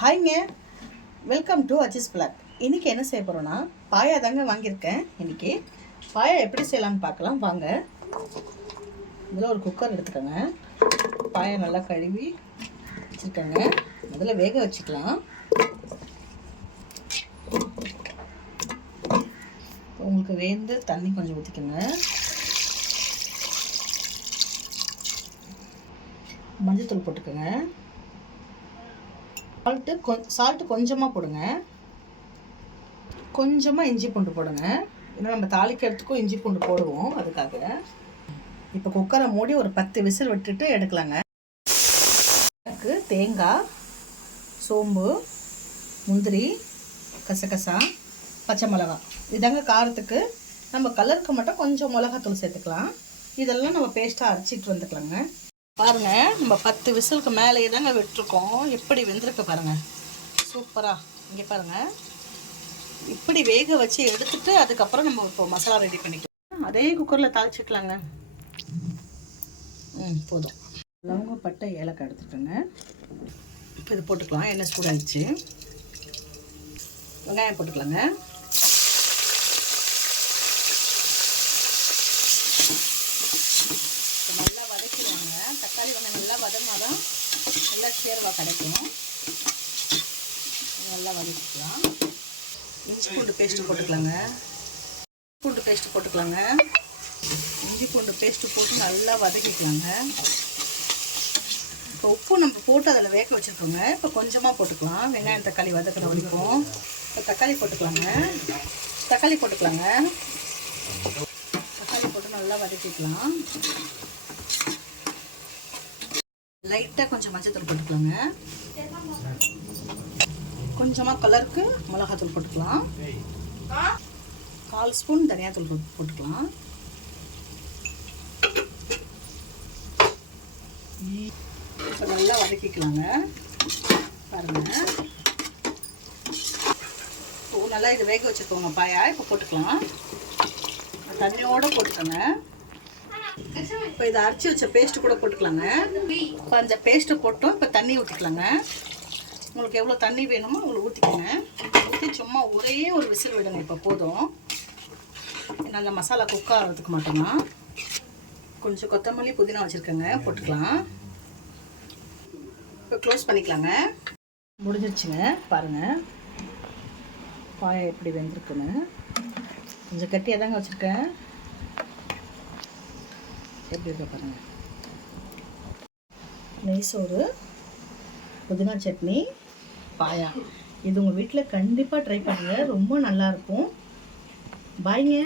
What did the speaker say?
ஹாய்ங்க, welcome to Aziz black. இன்றைக்கி என்ன செய்ய போகிறோன்னா பாயா தாங்க வாங்கியிருக்கேன். இன்றைக்கி பாயா எப்படி செய்யலாம்னு பார்க்கலாம் வாங்க. இதில் ஒரு குக்கர் எடுத்துக்கோங்க. பாயா நல்லா கழுவி வச்சுருக்கேங்க. முதல்ல வேக வச்சுக்கலாம். உங்களுக்கு வேந்து தண்ணி கொஞ்சம் ஊற்றிக்கோங்க. மஞ்சள் போட்டுக்கோங்க. சால்ட்டு கொஞ்சமாக போடுங்க. கொஞ்சமாக இஞ்சி பூண்டு போடுங்க. ஏன்னா நம்ம தாளிக்கிறதுக்கும் இஞ்சி பூண்டு போடுவோம், அதுக்காக. இப்போ குக்கரை மூடி ஒரு 10 விசில் விட்டுட்டு எடுக்கலாங்க. எனக்கு தேங்காய், சோம்பு, முந்திரி, கசகசா, பச்சை மிளகா இதாங்க காரத்துக்கு. நம்ம கலருக்கு மட்டும் கொஞ்சம் மிளகாத்தூள் சேர்த்துக்கலாம். இதெல்லாம் நம்ம பேஸ்ட்டாக அரைச்சிட்டு வந்துக்கலாங்க. பாருங்கள், நம்ம 10 விசிலுக்கு மேலே தாங்க விட்டுருக்கோம். எப்படி வெந்திருக்கு பாருங்கள், சூப்பராக. இங்கே பாருங்கள், இப்படி வேக வச்சு எடுத்துட்டு அதுக்கப்புறம் நம்ம இப்போ மசாலா ரெடி பண்ணிக்கலாம். அதே குக்கரில் தாளிச்சிக்கலாங்க. போதும். லவங்கம், பட்டை, ஏலக்காய் எடுத்துக்கோங்க. இப்போ இது போட்டுக்கலாம். எண்ணெய் சூடாகிடுச்சு. வெங்காயம் போட்டுக்கலாங்க. நல்லா வதக்கிடுவாங்க. தக்காளி வெங்காயம் நல்லா வதங்கினாதான் நல்லா சேர்வாக கிடைக்கும். நல்லா வதக்கிக்கலாம். இஞ்சி பூண்டு பேஸ்ட்டு போட்டுக்கலாங்க. இஞ்சி பூண்டு பேஸ்ட்டு போட்டு நல்லா வதக்கிக்கலாங்க. இப்போ உப்பு நம்ம போட்டு அதில் வேக வச்சுருக்கோங்க. இப்போ கொஞ்சமாக போட்டுக்கலாம். வெங்காயம் தக்காளி வதக்கிற வரைக்கும். இப்போ தக்காளி போட்டுக்கலாங்க. தக்காளி போட்டு நல்லா வதக்கிக்கலாம். லைட்டாக கொஞ்சம் மஞ்சத்தூள் போட்டுக்கலாங்க. கொஞ்சமாக கலருக்கு மிளகாத்தூள் போட்டுக்கலாம். 1/4 ஸ்பூன் தனியாத்தூள் போட்டுக்கலாம். இப்போ நல்லா வதக்கிக்கலாங்க. பாருங்கள், இப்போ நல்லா இது வேக வச்சுருக்கோங்க பாயா. இப்போ போட்டுக்கலாம். தண்ணியோடு போட்டுக்கோங்க. இப்போ இதை அரைச்சி வச்ச பேஸ்ட்டு கூட போட்டுக்கலாங்க. இப்போ அந்த பேஸ்ட்டு போட்டோம். இப்போ தண்ணி ஊற்றிக்கலாங்க. உங்களுக்கு எவ்வளோ தண்ணி வேணுமோ அவ்வளோ ஊற்றிக்கோங்க. ஊற்றி சும்மா ஒரே ஒரு விசில் விடுங்க. இப்போ போதும். நல்ல மசாலா குக் ஆகிறதுக்கு மட்டும்தான். கொஞ்சம் கொத்தமல்லி, புதினா வச்சுருக்கேங்க, போட்டுக்கலாம். இப்போ க்ளோஸ் பண்ணிக்கலாங்க. முடிஞ்சிருச்சுங்க. பாருங்கள் பாயா எப்படி வெந்திருக்குன்னு. கொஞ்சம் கட்டியாக தாங்க வச்சுருக்கேன். எப்படி இருக்க பாருங்கள். நெய் சோறு, புதினா சட்னி, பாயா. இது உங்கள் வீட்டில் கண்டிப்பாக ட்ரை பண்ணுங்கள். ரொம்ப நல்லாயிருக்கும். பாய்ங்க.